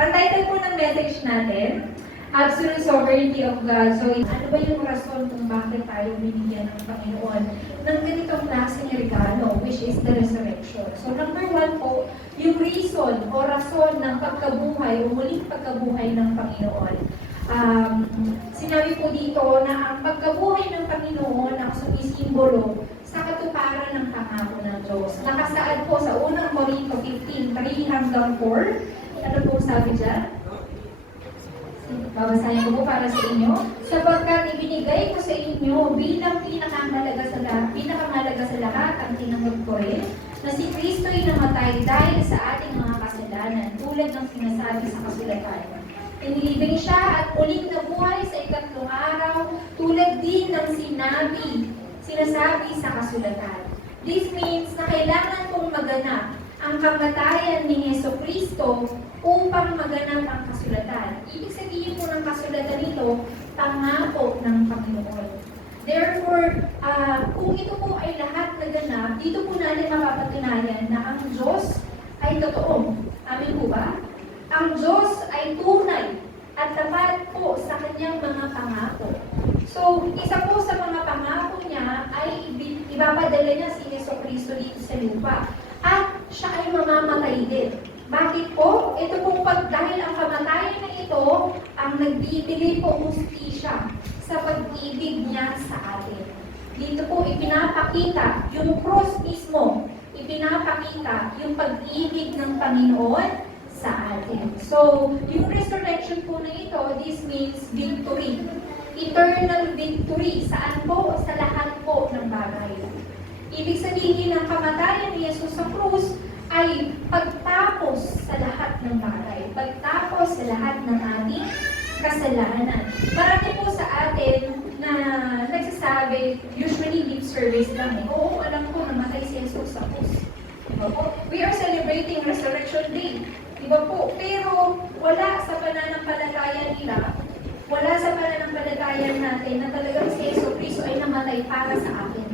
Ang title po ng message natin, Absolute Sovereignty of God. So, ano ba yung rason kung bakit tayo binigyan ng Panginoon ng ganitong klaseng regalo, which is the resurrection. So, number one po, yung reason o rason ng pagkabuhay o muling pagkabuhay ng Panginoon. Sinabi po dito na ang pagkabuhay ng Panginoon ang sumisimbolo sa katuparan ng pangako ng Diyos. Nakasaad po sa unang Corinto 15:3 hanggang 4. Ano po sabi dyan? Babasahin ko po para sa inyo. Sapagkat ibinigay ko sa inyo bilang pinakamalaga sa lahat ang tinanggap ko rin, na si Kristo'y namatay dahil sa ating mga kasalanan, tulad ng sinasabi sa kasulatan. Inilibing siya at uling nabuhay sa ikatlong araw, tulad din ng sinasabi sa kasulatan. This means na kailangan kong maganap ang kamatayan ni Jesucristo upang maganap ang kasulatan. Ibig sabihin po ng kasulatan nito, pangako ng Panginoon. Therefore, kung ito po ay lahat naganap, dito po natin mapapatunayan na ang Diyos ay totoo. Amin po ba? Ang Diyos ay tunay at tapat po sa kanyang mga pangako. So, isa po sa mga pangako niya ay ibapadala niya si Jesucristo dito sa lupa. At siya ay mamamatay din. Bakit po? Ito pong dahil ang kamatayan na ito ang nagbibigay po hustisya sa pag-ibig niya sa atin. Dito po ipinapakita yung cross mismo, ipinapakita yung pag-ibig ng Panginoon sa atin. So, yung resurrection po na ito, this means victory. Eternal victory. Saan po? Sa lahat po ng bagay. Ibig sabihin ng kamatayan ni Jesus sa krus ay pagtapos sa lahat ng bagay. Pagtapos sa lahat ng ating kasalanan. Marami po sa atin na nagsasabi, usually lip service lang eh. Oo, alam ko namatay si Jesus sa krus. Diba po? We are celebrating Resurrection Day. Diba po? Pero wala sa pananampalataya nila, wala sa pananampalataya natin na talagang si Jesucristo ay namatay para sa akin.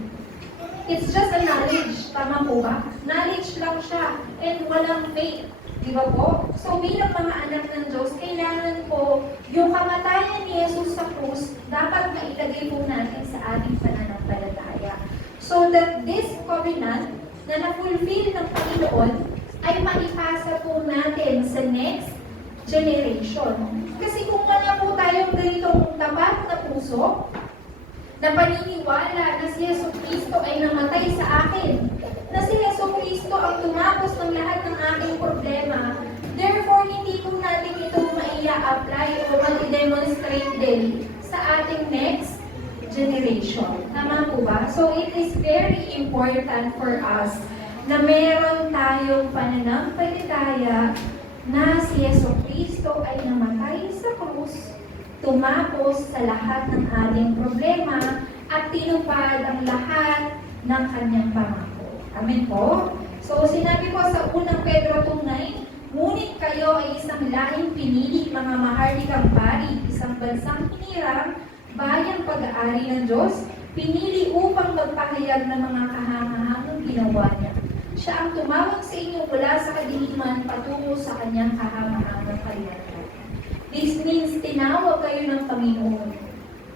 It's just a knowledge. Tama po ba? Knowledge lang siya. And walang faith. Di ba po? So bilang mga anak ng Diyos, kailangan po yung kamatayan ni Jesus sa krus, dapat mailagay po natin sa ating pananampalataya. So that this covenant na na-fulfill ng Panginoon ay maipasa po natin sa next generation. Kasi kung wala po tayong ganitong tapat na puso, na paniniwala na si Jesucristo ay namatay sa akin, na si Jesucristo ang tumapos ng lahat ng ating problema, therefore hindi po natin ito maia-apply o ma-demonstrate din sa ating next generation. Tama po ba? So it is very important for us na meron tayong pananampalataya na si Jesucristo ay namatay sa krus, tumapos sa lahat ng ating problema at tinupad ang lahat ng kanyang pangako. Amen po? So, sinabi po sa unang Pedro 2:9, ngunit kayo ay isang lahing pinili, mga maharlikang pari, isang bansang hinirang, bayang pag-aari ng Diyos, pinili upang magpahayag ng mga kahangahangang ginawa niya. Siya ang tumawag sa inyo mula sa kadiliman patungo sa kanyang kahangahangang kaliwanagan. This means tinawag kayo ng Panginoon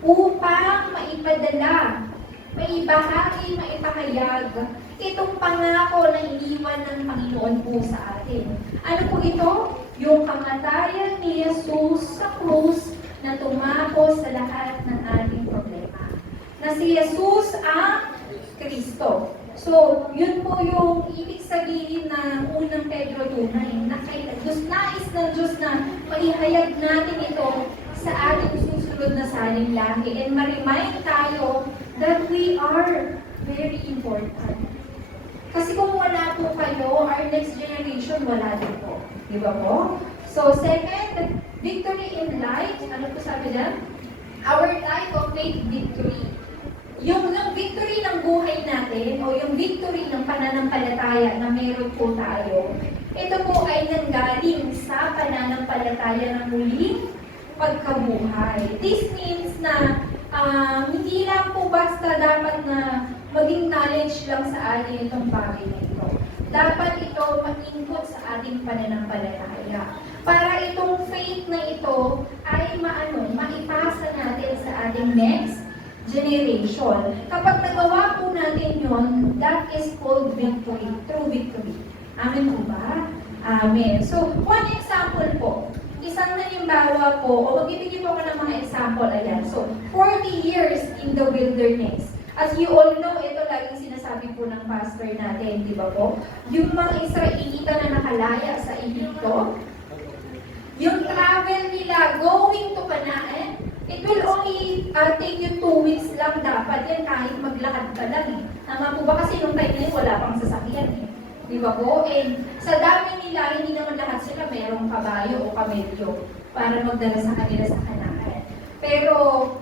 upang maipadala, maibahagi, maipahayag itong pangako na iniwan ng Panginoon po sa atin. Ano po ito? Yung kamatayan ni Jesus sa krus na tumapos sa lahat ng ating problema. Na si Jesus ang Kristo. So, yun po yung ibig sabihin na unang Pedro 2:9, na nais ng Diyos na maihayag natin ito sa ating susunod na saling lahi and ma-remind tayo that we are very important. Kasi kung wala po kayo, our next generation, wala din po. Di ba po? So, second, victory in life. Ano po sabi dyan? Our type of faith victory. Yung victory ng buhay natin o yung victory ng pananampalataya na meron po tayo, ito po ay nanggaling sa pananampalataya ng muling pagkabuhay. This means na hindi lang po basta dapat na maging knowledge lang sa atin itong bagay na ito. Dapat ito mag-input sa ating pananampalataya. Para itong generation. Kapag nagawa po natin yon, that is called victory, true victory. Amen po ba? Amen. So, one example po. Isang halimbawa po, o magbibigay po ako ng mga example, ayan. So, 40 years in the wilderness. As you all know, ito laging sinasabi po ng pastor natin, di ba po? Yung mga Israelita na nakalaya sa Egypto, yung travel nila going to Canaan, it will only take you 2 weeks lang dapat yan kahit maglakad ka lang eh. Tama po ba? Kasi nung time na yun, wala pang sasakyan eh. Di ba po? And sa dami nila, hindi naman lahat sila merong kabayo o kamelyo para magdala sa kanila sa Canaan. Pero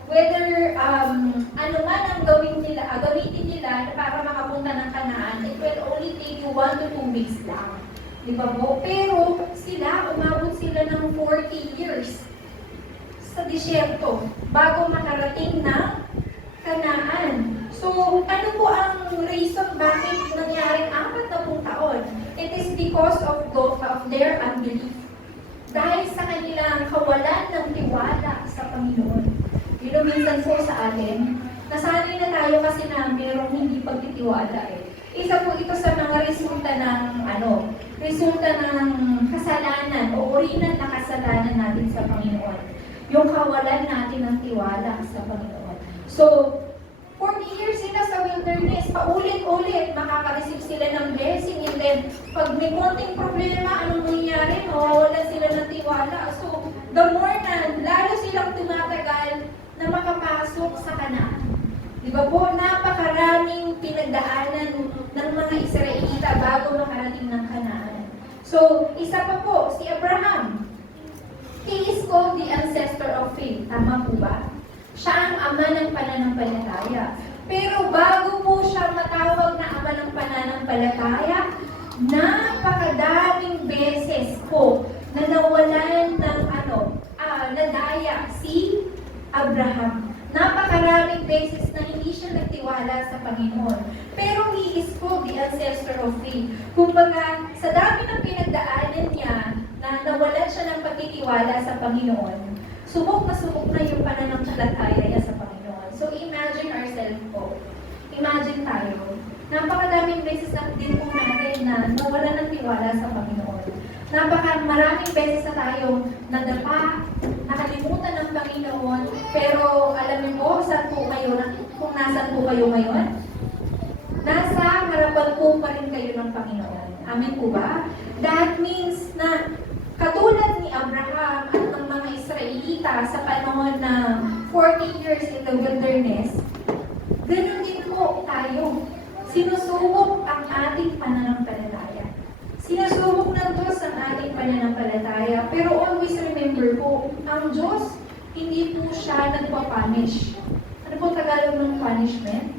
whether ano man ang gamitin nila para makapunta ng Canaan, it will only take you 1 to 2 weeks lang. Di ba po? Pero sila, umabot sila ng 40 years sa disyerto bago makarating ng Canaan. So, ano po ang reason bakit nangyaring 40 taon? It is because of their unbelief. Dahil sa kanilang kawalan ng tiwala sa Panginoon. You know, minsan po sa atin, nasanay na tayo kasi na mayroong hindi pagtitiwala eh. Isa po ito sa mga resulta ng kasalanan o original na kasalanan natin sa Panginoon. Yung kawalan natin ng tiwala sa Panginoon. So, 40 years sila sa wilderness, paulit-ulit, makaka-receive sila ng blessing, and then, pag may konting problema, anong nangyayari? Wala sila ng tiwala. So, the more na, lalo silang tumatagal na makapasok sa Canaan. Di ba po, napakaraming pinagdaanan ng mga Israelita bago makarating ng Canaan. So, isa pa po, si Abraham. He is called the ancestor of faith. Tama po ba? Siya ang ama ng pananampalataya. Pero bago po siya matawag na ama ng pananampalataya, napakadaming beses po na nawalan ng nadaya si Abraham. Napakaraming beses na hindi siya nagtiwala sa Panginoon. Pero he is called the ancestor of faith. Kumbaga, sa dami ng pinagdaanan niya na nawalan siya ng pagtitiwala sa Panginoon, subok na yung pananampalataya niya sa Panginoon. So imagine ourselves po. Imagine tayo. Napakadaming beses na din po natin na nawalan ng tiwala sa Panginoon. Maraming beses na tayong nadapa, nakalimutan ng Panginoon, pero alam niyo po, saan po kayo, kung nasan po kayo ngayon? Nasa harapan po pa rin kayo ng Panginoon. Amen po ba? That means na katulad ni Abraham at ng mga Israelita sa panahon na 40 years in the wilderness, ganun din po tayo. Sinusubok ang ating pananampalataya. Sinusubok ng Diyos ang ating pananampalataya. Pero always remember po, ang Diyos, hindi po siya nagpapunish. Ano po Tagalog ng punishment?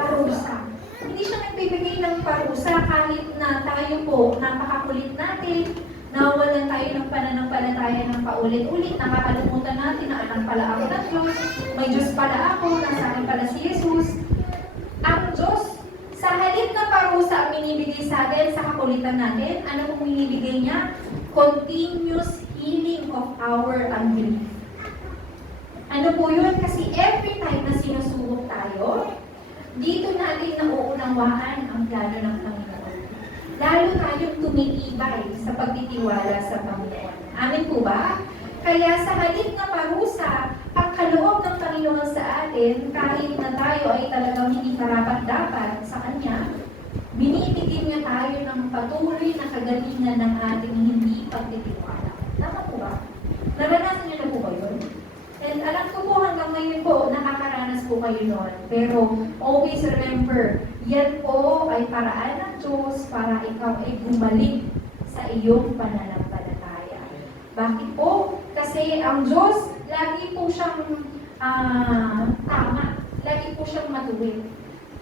Parusa. Hindi siya nagbibigay ng parusa kahit na tayo po, napakakulit natin, nawalan tayo ng pananampalataya ng paulit-ulit, nakakalimutan natin na anak pala ako ng Diyos, may Diyos pala ako, nasa akin pala si Jesus. Ang Diyos, sa halip na parusa ang binibigay sa atin, sa kakulitan natin, ano kung binibigay niya? Continuous healing of our unbelief. Ano po yun? Kasi every time na sinusubok tayo, dito natin nauunawaan ang plano ng Panginoon. Lalo tayong tumitibay sa pagtitiwala sa Panginoon. Amin po ba? Kaya sa halip na parusa, ang kaloob ng Panginoon sa atin, kahit na tayo ay talagang hindi karapat-dapat sa Kanya, binibigyan niya tayo ng patuloy na kagalingan ng ating hindi pagtitiwala. Tama po ba? Naranasan niyo na po ba yun? And alam ko po hanggang ngayon po, nakakaranas po kayo noon. Pero always remember, yan po ay paraan ng Diyos para ikaw ay bumalik sa iyong pananampalataya. Bakit po? Kasi ang Diyos, lagi po siyang tama. Lagi po siyang matuwid.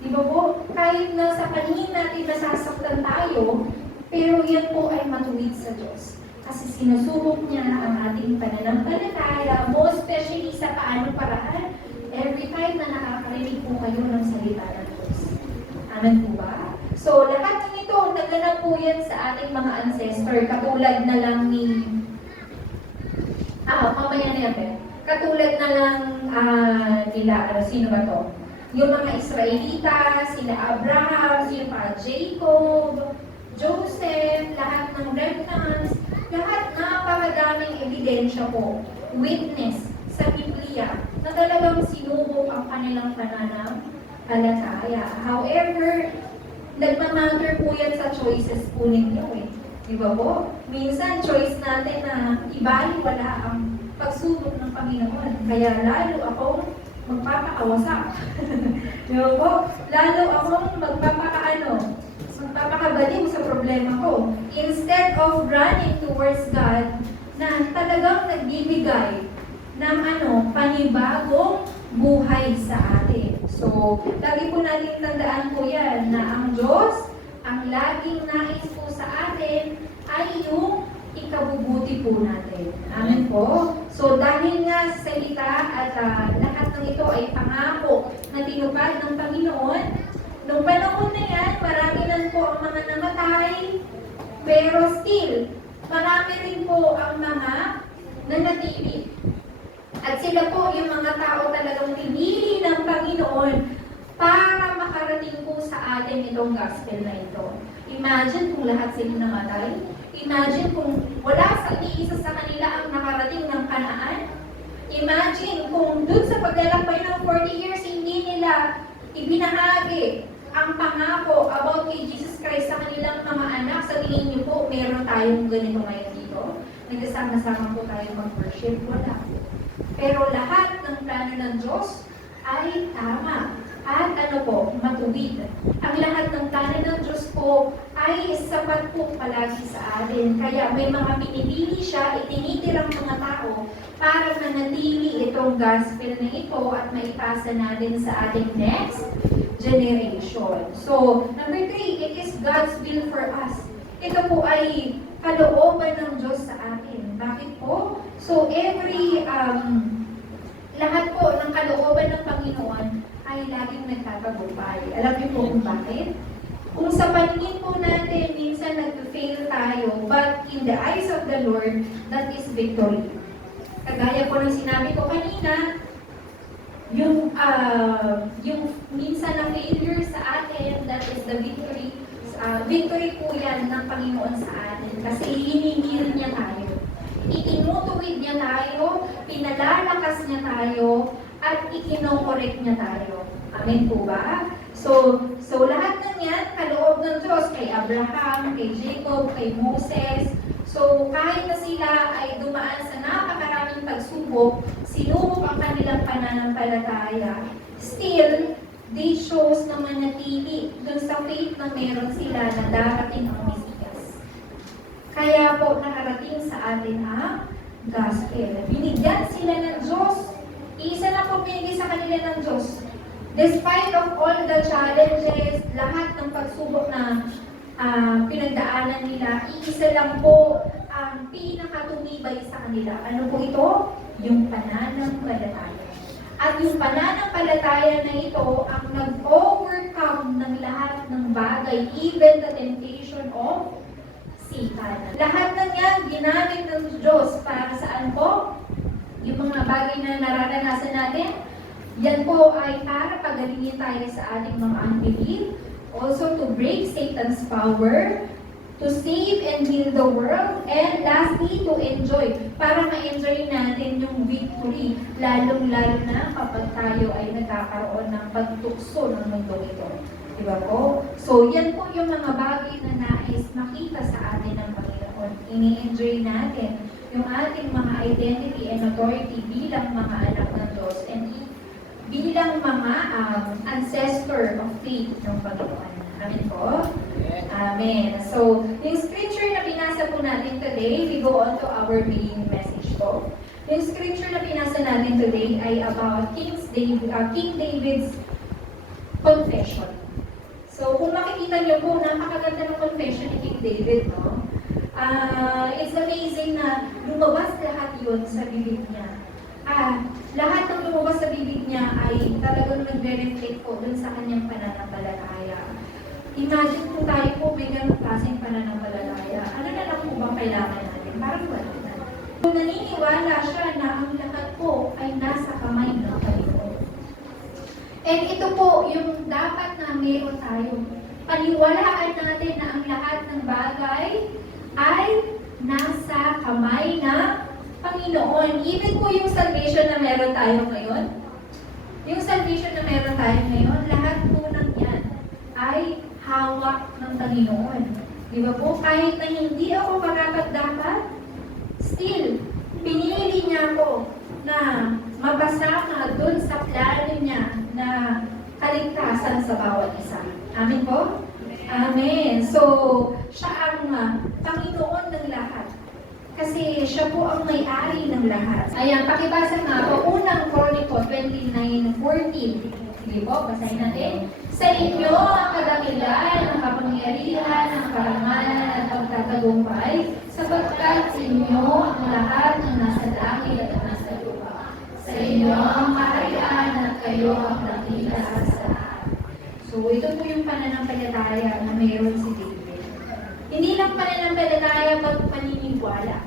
Di ba po? Kahit na sa paningin natin nasasaktan tayo, pero yan po ay matuwid sa Diyos. Kasi sinusubok niya ang ating pananampalataya, most especially sa paano paraan, every time na nakakarinig po kayo ng salita ng Diyos. Amen po ba? So, lahat ng ito, naganap po yan sa ating mga ancestor, katulad na lang ni, mamaya na yan, Katulad na lang sino ba to? Yung mga Israelita, sila Abraham, sila pa Jacob, Joseph, lahat ng remnants, lahat napakadaming ebidensya po, witness sa Biblia na talagang sinubok ang kanilang pananampalataya. However, nagmamatter po yan sa choices po ninyo eh. Di ba po? Minsan, choice natin na ibaliwala ang pagsubok ng Panginoon. Kaya lalo akong magpapakawasak. Di ba po? Lalo akong magpapakabaliw sa problema ko. Instead of running towards God, na talagang nagbibigay ng panibagong buhay sa atin. So, lagi po natin tandaan po yan na ang Diyos, ang laging nais po sa atin ay yung ikabubuti po natin. Amen po. So, dahil nga sa salita at lahat ng ito ay pangako na tinupad ng Panginoon, noong panahon na yan, marami lang po ang mga namatay, pero still, marami rin po ang mga nanatili. At sila po yung mga tao talagang pinili ng Panginoon para makarating po sa atin itong gospel na ito. Imagine kung lahat sila namatay. Imagine kung wala sa iisa sa kanila ang nakarating ng Kanaan. Imagine kung dun sa paglalakbay ng 40 years, hindi nila ibinahagi ang pangako about kay Jesus Christ sa kanilang mga anak. Sa tingin niyo po, meron tayong ganito ngayon dito? Nagkasama-sama po tayo mag-worship? Wala. Pero lahat ng plano ng Diyos ay tama. At matuwid. Ang lahat ng plano ng Diyos po ay sapat po palagi sa atin. Kaya may mga pinipili siya, itinitirang mga tao para manatili itong gospel na ito at maipasa natin sa ating next generation. So, number 3, it is God's will for us. Ito po ay kalooban ng Diyos sa atin. Bakit po? So, lahat po ng kalooban ng Panginoon ay laging nagtatagumpay. Alam niyo po kung bakit? Kung sa paningin po natin, minsan nag-fail tayo, but in the eyes of the Lord, that is victory. Kagaya po ng sinabi ko kanina, yung minsan na failure sa atin, that is the victory. Victory po yan ng Panginoon sa atin kasi hinihil niya tayo. Ikinutuwid niya tayo, pinalalakas niya tayo, at ikinokorek niya tayo. Amen po ba? So lahat ng yan, kaloob ng Diyos kay Abraham, kay Jacob, kay Moses. So kahit na sila ay dumaan sa napakaraming pagsubok, sinubok ang kanilang pananampalataya, still, they chose na manatili dun sa faith na meron sila na darating ang Mesiyas. Kaya po nakarating sa atin ang gospel. Binigyan sila ng Diyos. Isa na po pinigay sa kanila ng Diyos. Despite of all the challenges, lahat ng pagsubok na pinagdaanan nila, iisa lang po ang pinakatumibay sa kanila. Ano po ito? Yung pananampalataya. At yung pananampalataya na ito ang nag-overcome ng lahat ng bagay, even the temptation of Satan. Lahat ng yan, ginamit ng Diyos para saan po? Yung mga bagay na nararanasan natin, yan po ay para pagalingin tayo sa ating mga unbelief, also to break Satan's power, to save and heal the world, and lastly, to enjoy, para ma-enjoy natin yung victory, lalong-lalo na kapag tayo ay nagkakaroon ng pagtukso ng mundo ito. Diba po? So, yan po yung mga bagay na nais makita sa atin ng Panginoon. Ini-enjoy natin yung ating mga identity and authority bilang mga anak ng Diyos and bilang mga ancestor of faith ng Panginoon. Amen po? Amen. So, yung scripture na pinasa po natin today, we go on to our main message po. Yung scripture na pinasa natin today ay about King David's confession. So, kung makikita niyo po, napakaganda ng confession ni King David, no? It's amazing na lumabas lahat yun sa bibig niya. Lahat ng lumabas sa bibig niya ay talagang nagre-reflect po dun sa kanyang pananampalataya. Imagine kung tayo po may ganong klaseng pananampalataya. Ano na lang po bang kailangan natin? Parang wala na. Kung naniniwala siya na ang lahat po ay nasa kamay ng Panginoon. And ito po yung dapat na meron tayo. Paniwalaan natin na ang lahat ng bagay ay nasa kamay ng Panginoon. Even po yung salvation na meron tayo ngayon, yung salvation na meron tayo ngayon, lahat po ng yan ay hawak ng Panginoon. Di ba po? Kahit na hindi ako marapat-dapat, still, pinili niya ako na mapasama dun sa plano niya na kaligtasan sa bawat isa. Amen po? Amen. So, siya ang Panginoon ng lahat. Kasi siya po ang may-ari ng lahat. Ayan, pakibasa nga po, unang Chronicle 29:14. Sige po, basahin natin. Sa inyo ang kadakilaan, ang kapangyarihan, ang karangalan at pagtatagumpay, sapagkat sa inyo ang lahat ng nasa langit at nasa lupa. Sa inyo ang kaharian at kayo ang dakila sa lahat. So, ito po yung pananampalataya na mayroon si David. Hindi lang pananampalataya pag paniniwala.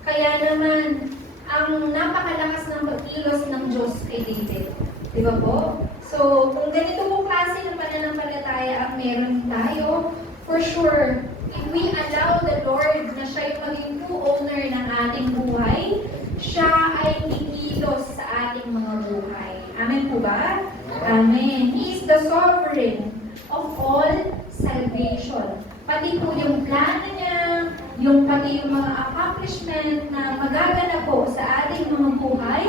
Kaya naman, ang napakalakas ng pagkilos ng Diyos kay David. Di ba po? So, kung ganito po klase ng pananampalataya ang meron tayo, for sure, if we allow the Lord na siya yung maging true owner ng ating buhay, siya ay kikilos sa ating mga buhay. Amen po ba? Amen. He is the sovereign of all salvation. Pati po yung plano niya, pati yung mga accomplishment na magaganap po sa ating mga buhay,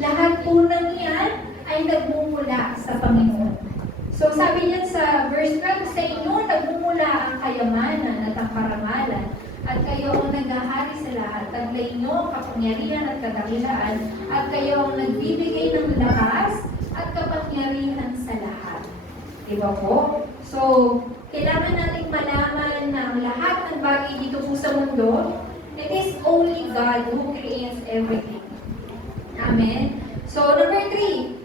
lahat po ng yan ay nagmumula sa Panginoon. So sabi niya sa verse 12, sa inyo nagmumula ang kayamanan at ang karangalan, at kayo ang naghahari sa lahat. Taglay niyo kapangyarihan at kadakilaan, at kayo ang nagbibigay ng lakas at kapangyarihan sa lahat. Diba po? So, kailangan nating malaman na ang lahat ng bagay dito po sa mundo, it is only God who creates everything. Amen? So, number 3,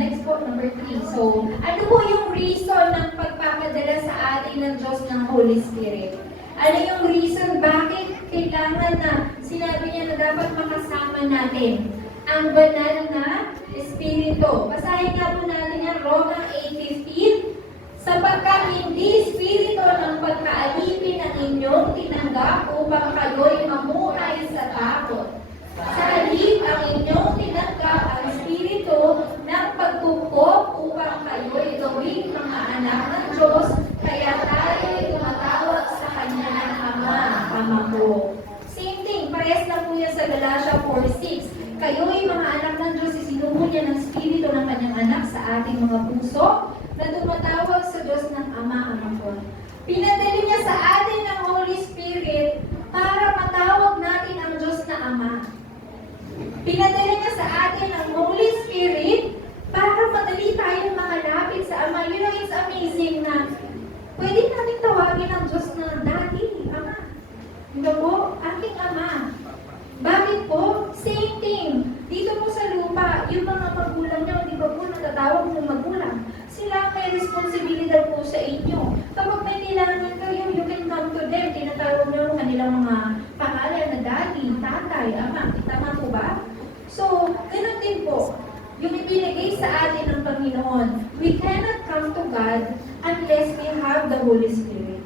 next po, number 3. So, ano po yung reason ng pagpapadala sa atin ng Diyos ng Holy Spirit? Ano yung reason bakit kailangan na sinabi niya na dapat makasama natin ang banal na Espiritu? Basahin nga po natin yung Roma 8:15. Sapagkat hindi Espiritu ng pagkaalipin ang inyong tinanggap upang kayo'y mamuhay sa takot. Sa halip ang inyong tinanggap ang Espiritu ng pagkukup upang kayo'y gawing mga anak ng Diyos, kaya tayo'y tumatawag sa Kanya ng Ama, Ama ko. Same thing, parehas lang po yan sa Galatia 4:6. Kayo'y mga anak ng Diyos, isinubo niya ng Espiritu ng Kanyang anak sa ating mga puso, na tumatawag sa Diyos ng Ama, Ama ko. Pinadali niya sa atin ng Holy Spirit para matawag natin ang Diyos na Ama. Pinadala niya sa atin ang Holy Spirit para madali tayong makalapit sa Ama. You know, it's amazing na pwede natin tawagin ang Diyos na Daddy, Ama. Diba po? Aking Ama. Bakit po? Same thing. Dito po sa lupa, yung mga magulang niyo, di ba po natatawag mo magulang? Sila may responsibilidad po sa inyo. Kapag may kailangan kayo, you can come to them. Tinatawag niyo ang kanilang mga pangalan na daddy, tatay, ama. Tama po ba? So, ganun din po. Yung ibinigay sa atin ng Panginoon, we cannot come to God unless we have the Holy Spirit.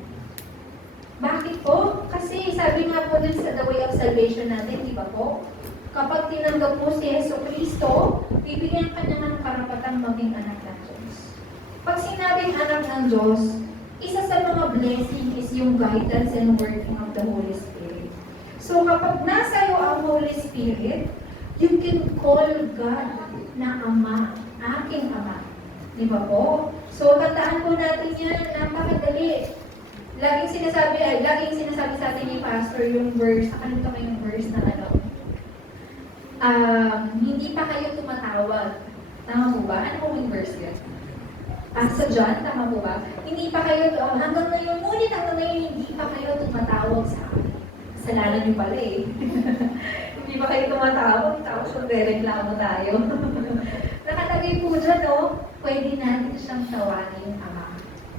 Bakit po? Kasi sabi nga po dun sa the way of salvation natin, di ba po? Kapag tinanggap po si Yesu Cristo, bibigyan ka niya ng karapatang maging anak ng Diyos. Pag sinabing anak ng Diyos, isa sa mga blessing is yung guidance and working of the Holy Spirit. So kapag nasa iyo ang Holy Spirit, you can call God na Ama, aking Ama. Di ba po? So tandaan po natin yan, napakadali. Laging sinasabi sa atin ni Pastor yung verse, ano ko yung verse na ano? Hindi pa kayo tumatawag. Tama po ba? Ano po yung verse yun? Sa John, tama po ba? Hindi pa kayo, hanggang ngayon, hindi pa kayo tumatawag sa akin. Kasalanan niyo pala eh. Hindi pa kayo tumatawag, tapos magre-reklamo tayo. Nakalagay po dyan, no? Pwede natin siyang tawagin Ama.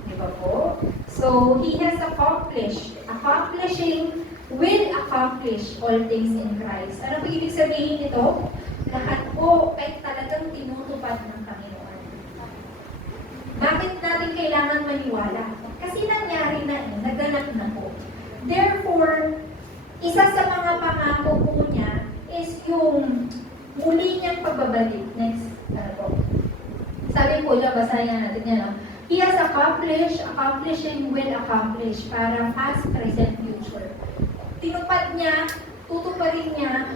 Di ba po? So, He has accomplishing will accomplish all things in Christ. Ano po ibig sabihin nito? Lahat po ay talagang tinutupad ng Panginoon. Bakit natin kailangan maniwala? Kasi nangyari na naganap na po. Therefore, isa sa mga pangako po niya is yung muli niyang pagbabalik. Next, sabi po niya, basahin natin yan. He has accomplished, accomplishing, will accomplish, para past, present, future. Tinupad niya, tutuparin niya,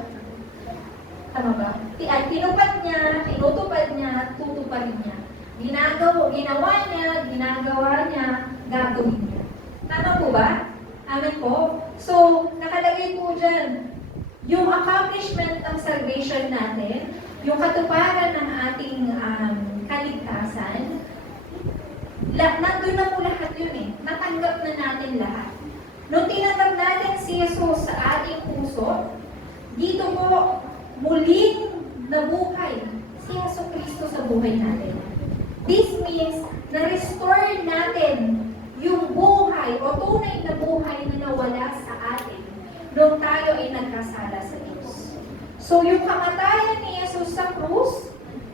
tama ba? Tinupad niya, tinutupad niya, tutuparin niya. Ginawa niya, gagawin niya. Tama po ba? Amen po? So, nakalagay po dyan, yung accomplishment ng salvation natin, yung katuparan ng ating kaligtasan, nandun na po lahat yun eh. Natanggap na natin lahat. Nung tinanggap natin si Jesus sa ating puso, dito po muling nabuhay si Jesus Cristo sa buhay natin. This means na-restore natin yung buhay o tunay na buhay na nawala sa atin nung tayo ay nagkasala sa Diyos. So yung kamatayan ni Jesus sa krus,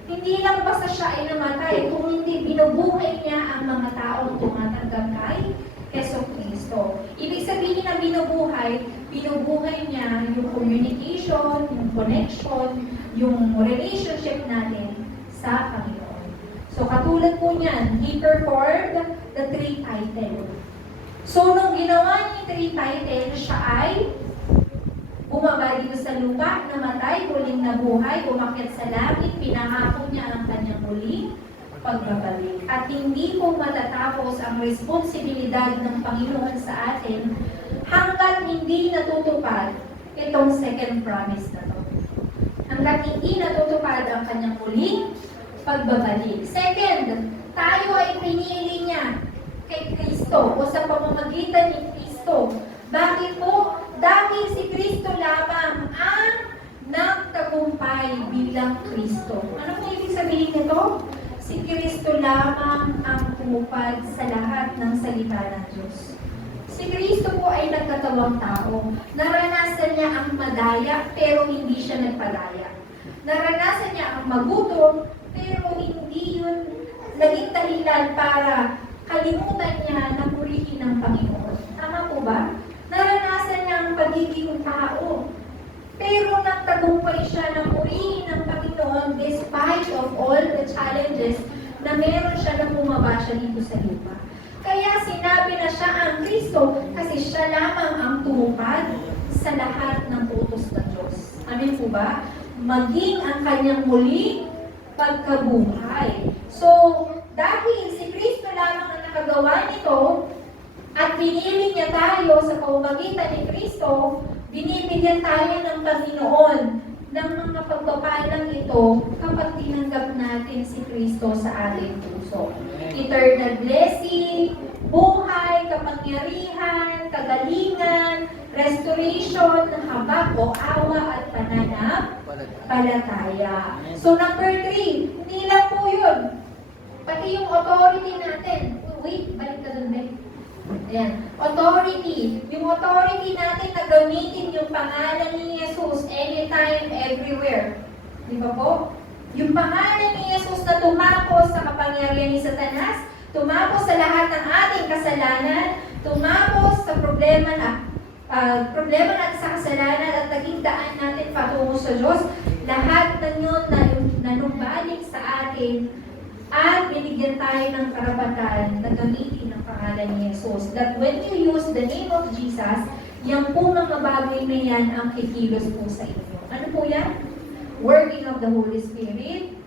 hindi lang basta siya ay namatay, kung hindi binubuhay niya ang mga taong tumatanggap kay Yesu Cristo. Ibig sabihin na binubuhay niya yung communication, yung connection, yung relationship natin sa Panginoon. So katulad po niyan, he performed the 3 titles. So nung ginawa niya yung 3 titles, siya ay bumaba dito sa lupa, namatay, muling nabuhay, umakyat sa langit, pinangako niya ang kanyang muling pagbabalik. At hindi po matatapos ang responsibilidad ng Panginoon sa atin hanggat hindi natutupad itong second promise na to. Hanggat hindi natutupad ang kanyang muling pagbabalik. Second, tayo ay pinili niya kay Kristo o sa pamamagitan ni Kristo. Bakit po? Dahil si Kristo lamang ang nagtagumpay bilang Kristo. Ano po ibig sabihin nito? Si Kristo lamang ang tumupad sa lahat ng salita ng Diyos. Si Kristo po ay nagkatawang tao. Naranasan niya ang madaya, pero hindi siya nagpadaya. Naranasan niya ang magutom, pero hindi yun naging dahilan para kalimutan niya na purihin ng Panginoon. Tama po ba? Naranasan niya ang pagiging tao. Pero nagtagumpay siya na purihin ng Panginoon despite of all the challenges na meron siya na bumaba siya dito sa lupa. Kaya sinabi na siya ang Kristo kasi siya lamang ang tumupad sa lahat ng utos ng Diyos. Amen po ba? Maging ang kanyang muling pagkabuhay. So, dahil si Kristo lamang ang nakagawa nito, at pinili niya tayo sa pamamagitan ni Kristo, binibigyan tayo ng Panginoon ng mga pagpapalang ito kapag tinanggap natin si Kristo sa ating puso. Eternal blessing, buhay, kapangyarihan, kagalingan, restoration, habag o awa at pananampalataya. So number 3, hindi lang po yun. Pati yung authority natin. Wait, balik ka dun, Ben. Ayan. Authority. Yung authority natin na gamitin yung pangalan ni Jesus anytime, everywhere. Di ba po? Yung pangalan ni Jesus na tumapos sa kapangyarihan ni Satanas, tumapos sa lahat ng ating kasalanan, tumapos sa problema natin sa kasalanan at naging daan natin patungo sa Diyos, lahat ng yun na numbalik sa atin at binigyan tayo ng karapatan na gamitin ang pangalan ni Jesus. That when you use the name of Jesus, yan po mga bagay na yan ang kikilos po sa inyo. Ano po yan? Working of the Holy Spirit,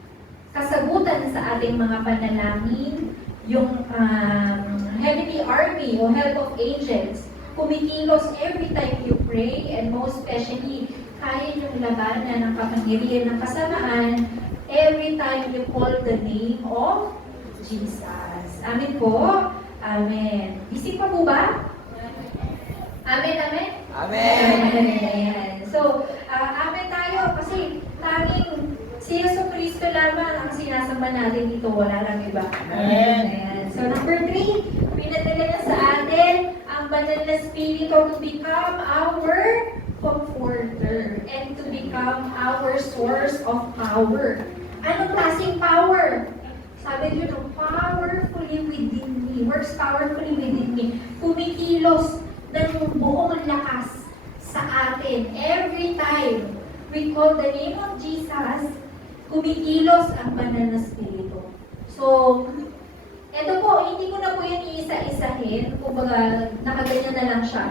kasagutan sa ating mga panalangin, yung heavenly army o help of angels, kumikilos every time you pray, and most especially, kaya yung labanan ng kapangyarihan ng kasamaan every time you call the name of Jesus. Amen po? Amen. Isip pa po ba? Amen, amen? Amen! Amen. So, amen tayo kasi tanging si Yesu Cristo lamang ang sinasamba natin dito. Wala lang iba. Amen. Amen. So, number 3, pinadala na sa atin ang banal na Espiritu to become our comforter and to become our source of power. Anong klaseng power? Sabi niyo, powerfully within me, works powerfully within me. Kumikilos ng buong lakas sa atin. Every time we call the name of Jesus, kumikilos ang banal na Espiritu. So, ito po, hindi ko na po yan iisa-isahin. Kumbaga, nakaganyan na lang siya.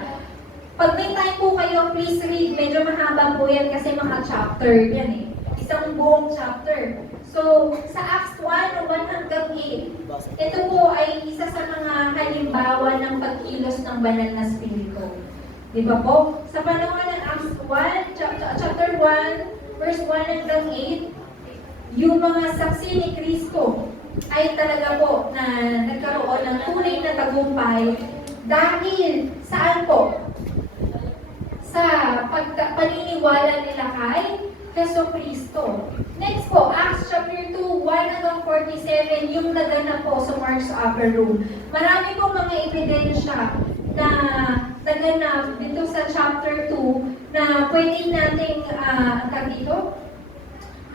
Pag may time po kayo, please read. Medyo mahaba po yan kasi mga chapter yan eh. Isang buong chapter. So, sa Acts 1, 1 hanggang 8, ito po ay isa sa mga halimbawa ng pagkilos ng banal na Espiritu. Di ba po? Sa panahon ng Acts 1, chapter 1, verse 1 hanggang 8, yung mga saksi ni Kristo ay talaga po na nagkaroon ng tunay na tagumpay dahil saan po? Sa paniniwala nila kay Hesus Kristo. Next po, Acts chapter 2, 1 hanggang 47, yung naganap po sa Mark's Upper Room. Marami po mga ebidensya na naganap dito sa chapter 2 na pwede nating dito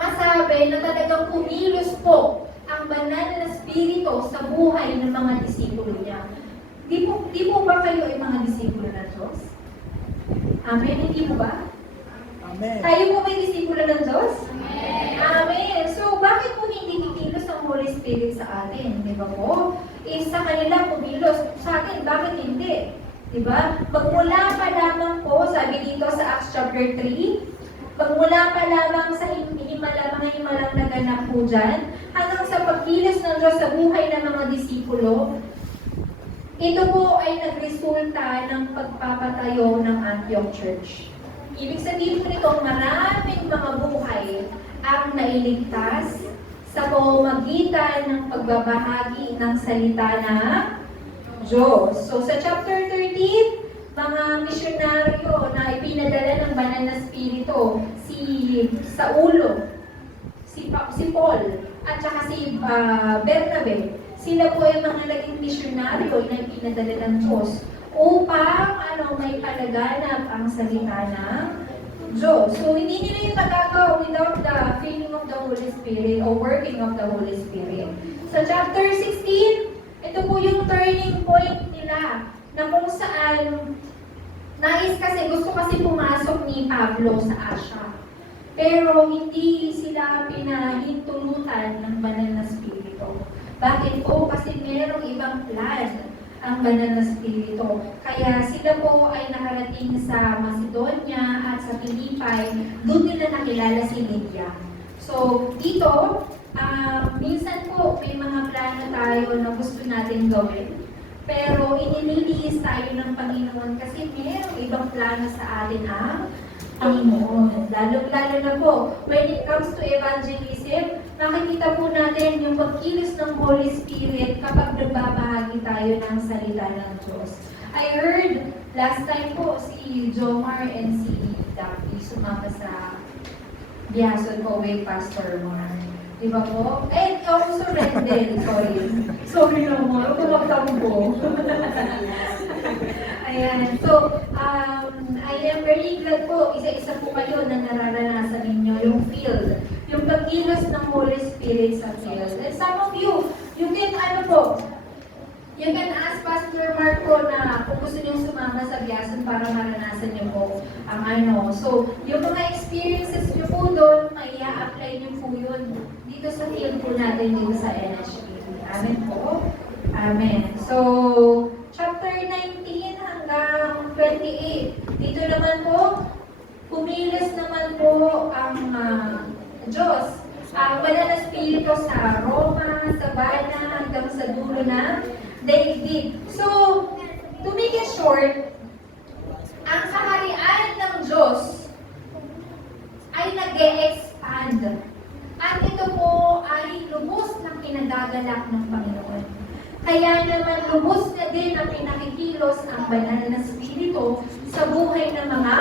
masabi na talagang kumilos po ang banal na Espiritu sa buhay ng mga disipulo niya. Di po ba kayo ay mga disipulo ng Diyos? Amen? Hindi po ba? Amen. Tayo po may disipulo ng Diyos? Amen. Amen. So, bakit po hindi kikilos ang Holy Spirit sa atin? Di ba po? Sa kanila kumilos. Sa atin, bakit hindi? Di ba? Magmula pa lamang po, sabi dito sa Acts chapter 3, magmula pa lamang sa mga himalang naganap po dyan, hanggang sa pagkilos ng Diyos sa buhay ng mga disipulo, ito po ay nagresulta ng pagpapatayo ng Antioch Church. Ibig sabihin po nito, maraming mga buhay ang nailigtas sa pamamagitan ng pagbabahagi ng salita ng Diyos. So sa chapter 13, mga misyonaryo na ipinadala ng banal na Espiritu, si Saulo, si Paul, at saka si Bernabe, sila po ay mga naging misyonaryo na ipinadala ng Diyos upang may palaganap ang salita ng Diyos. So, hindi nila yung magagawa without the filling of the Holy Spirit or working of the Holy Spirit. Sa chapter 16, ito po yung turning point nila na kung saan gusto kasi pumasok ni Pablo sa Asia. Pero hindi sila pinahintulutan ng banal na Espiritu. Bakit po? Kasi merong ibang plan ang banal na Espiritu. Kaya sila po ay nakarating sa Macedonia at sa Pilipay. Doon nila nakilala si Lydia. So, dito, minsan po may mga plano tayo na gusto natin gawin. Pero inililiis tayo ng Panginoon kasi mayroong ibang plano sa atin ang Panginoon. Lalo na po, when it comes to evangelism, makikita po natin yung pagkilos ng Holy Spirit kapag nagbabahagi tayo ng salita ng Diyos. I heard last time po si Jomar and si Daphne sumama sa Biason Kowe Pastor Mar. Di ba po? And also Rendel, sorry. Sorry naman, tumagtambo. Ayan. So, I am very glad po, isa-isa po kayo na nararanasan ninyo yung field, yung pagkilos ng Holy Spirit sa field. And some of you can you can ask Pastor Marco na kung gusto niyong sumama sa Biason para maranasan niyo po ang So, yung mga experiences niyo po doon, may i-apply niyo po yun dito sa field po natin dito sa NHP. Amen po. Amen. So, chapter 19 hanggang 28. Dito naman po, kumilos naman po ang Diyos. Ang banal na Espiritu sa Roma, sa Bana, hanggang sa dulo ng daigdig. So, to make it short, ang kaharian ng Diyos ay nag-e-expand. At ito po ay lubos na kinagagalak ng Panginoon. Kaya naman lubos na din ang pinakikilos ang banal na Espiritu sa buhay ng mga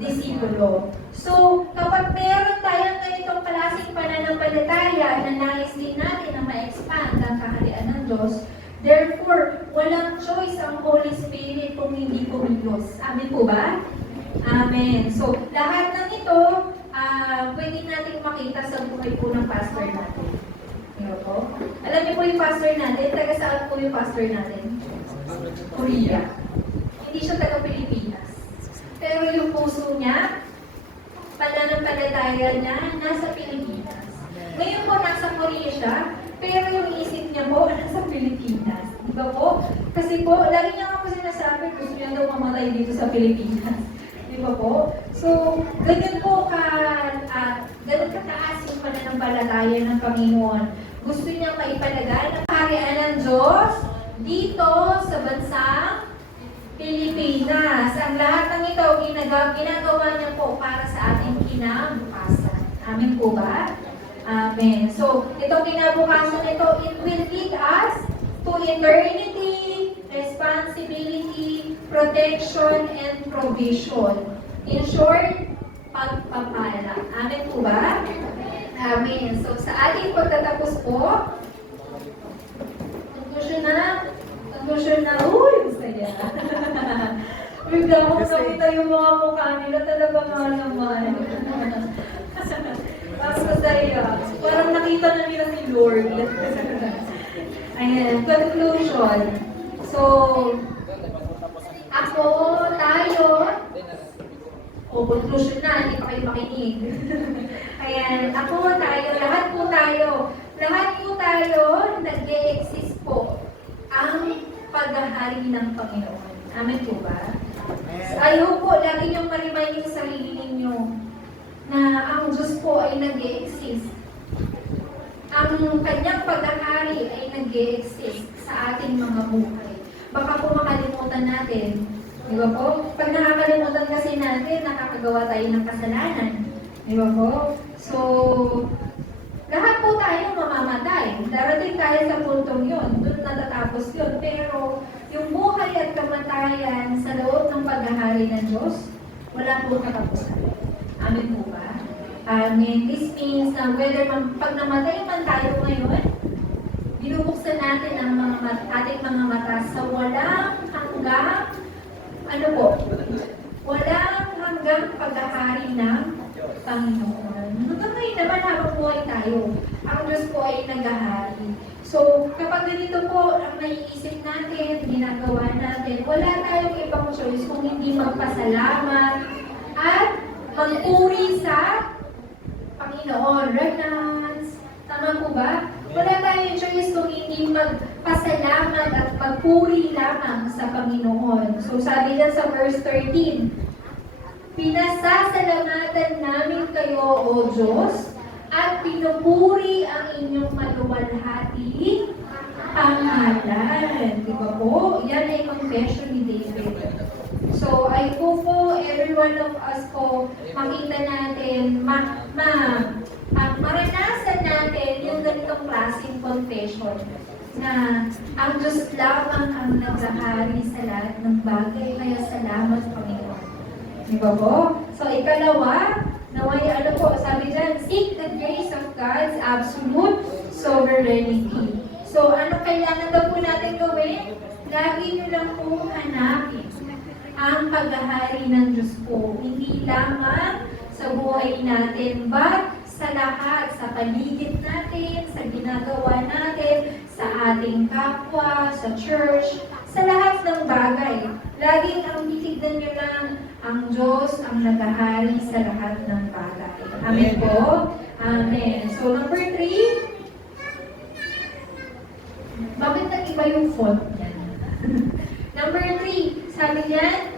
disipulo. So, kapag meron tayong ganitong klaseng pananampalataya na nais din natin na ma-expand ang kaharian ng Diyos, Therefore, walang choice ang Holy Spirit kung hindi kumilos. Amen po ba? Amen. So, lahat ng ito, pwede natin makita sa buhay po ng pastor natin. Diba po? Alam niyo po yung pastor natin, taga saan po yung pastor natin? Korea. Hindi siya taga Pilipinas. Pero yung puso niya, pananampalataya niya, nasa Pilipinas. Ngayon po, nasa Korea siya, pero yung isip niya po, nasa Pilipinas. Diba po? Kasi po, lagi niya nga po sinasabi, gusto niya daw mamatay dito sa Pilipinas. Diba po? So, ganyan po ganun kataas yung pananampalataya ng Panginoon. Gusto niya maipalagay ang kaharian ng Diyos dito sa bansang Pilipinas. Ang lahat ng ito, ginagawa niya po para sa ating kinabukasan. Amen po ba? Amen. So, itong kinabukasan ito, it will lead us to eternity, responsibility, protection, and provision. In short, pagpapala. Amen po ba? Amen. So, sa ating pagtatapos po, conclusion na, uy, saya. Bigla ko nakita yung mga mukha nila, talaga nga naman. Mas masaya. Parang nakita na nila si Lord. Ayan, conclusion. So, ako, tayo, conclusion na, hindi pa kayo makinig. Ayan, ako, tayo, lahat po tayo, nag-e-exist po ang paghahari ng Panginoon. Amen po ba? So, ayaw po, lagi niyong ma-remind yung sarili ninyo na ang Diyos po ay nag-e-exist. Ang kanyang paghahari ay nag-e-exist sa ating mga buhay. Baka po makalimutan natin. Di ba po? Pag nakakalimutan kasi natin, nakakagawa tayo ng kasalanan. Di ba po? So, lahat po tayo mamamatay. Darating tayo sa puntong yun. Doon natatapos yun. Pero, yung buhay at kamatayan sa loob ng paghahari ng Diyos, wala po katapusan. Amen po ba? Amen. This means na whether pag namatay man tayo ngayon, binubuksan natin ang ating mga mata sa walang hanggang, walang hanggang paghahari ng Panginoon. Hanggang ngayon naman habang buhay tayo, ang Diyos po ay naghahari. So, kapag ganito po ang naiisip natin, ginagawa natin, wala tayong ibang choice kung hindi magpasalamat at magpuri sa Panginoon. Reverence. Tama po ba? Wala tayong choice kung hindi magpasalamat at magpuri lamang sa Panginoon. So, sabi dyan sa verse 13, "Pinasasalamatan namin kayo, O Diyos, at pinupuri ang inyong maluwalhating pangalan." Di ba po? Yan ay confession ni David. So, I hope po, every one of us po, makita natin, maranasan natin yung ganitong klaseng confession na ang Diyos lamang ang naghahari sa lahat ng bagay, kaya salamat Panginoon. Di ba po? So, ikalawa, naway sabi dyan, seek the grace of God's absolute sovereignty. So, ano kailangan daw po natin gawin? Lagi nyo lang po hanapin ang paghahari ng Diyos po. Hindi lamang sa buhay natin, but sa lahat, sa paligid natin, sa ginagawa natin, sa ating kapwa, sa church, sa lahat ng bagay. Laging ang titignan nyo lang ang Diyos ang naghahari sa lahat ng bagay. Amen po? Amen. So, number 3, bakit nag-iba yung font niya? Number 3, sabi niya,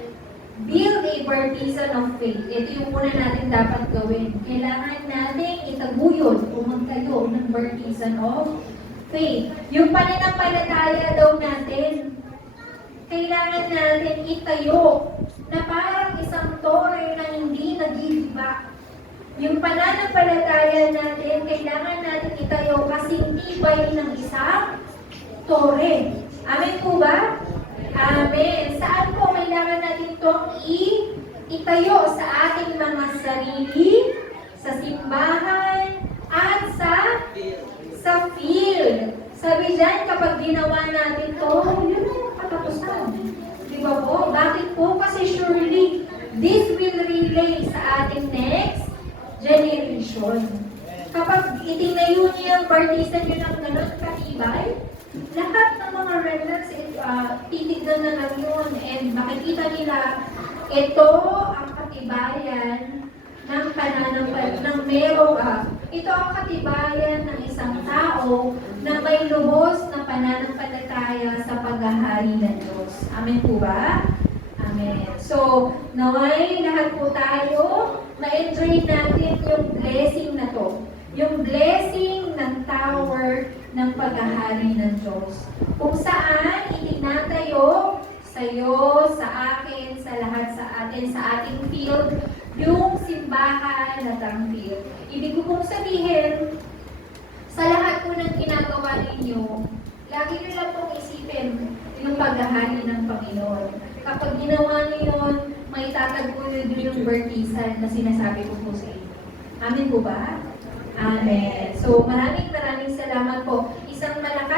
build a partisan of faith. Ito yung una natin dapat gawin. Kailangan natin itaguyod o magtayo ng partisan of faith. Yung pananampalataya daw natin, kailangan natin itayo na parang isang tore na hindi nagigiba. Yung pananampalataya natin, kailangan natin itayo kasing tibay ng isang tore. Amen po ba? Amen. Saan po kailangan natin itong itayo? Sa ating mga sarili, sa simbahan, at sa field. Sabi dyan, kapag ginawa natin to, yun na yung katapusan. Di ba po? Bakit po? Kasi surely, this will relay sa ating next generation. Kapag itinayo niyo yung partisan nyo ng ganun katibay, lahat ng mga remnants, titignan na lang yun and makikita nila, ito ang katibayan ng ng ito ang katibayan ng isang tao na may lubos na pananampalataya sa paghahari ng Diyos. Amen po ba? Amen. So, naway lahat po tayo, ma-enjoy natin yung blessing na to. Yung blessing ng tower ng paghahari ng Diyos. Kung saan itinatayo sa'yo, sa akin, sa lahat sa atin, sa ating field, yung simbahan na tangkil. Ibig ko pong sabihin, sa lahat po ng ginagawa ninyo, lagi nyo lang pong isipin yung paghahari ng Panginoon. Kapag ginawa niyo yun, may tatagpo nyo doon yung bertisan na sinasabi ko po sa inyo. Amen po ba? Amen. So maraming salamat po. Isang malakas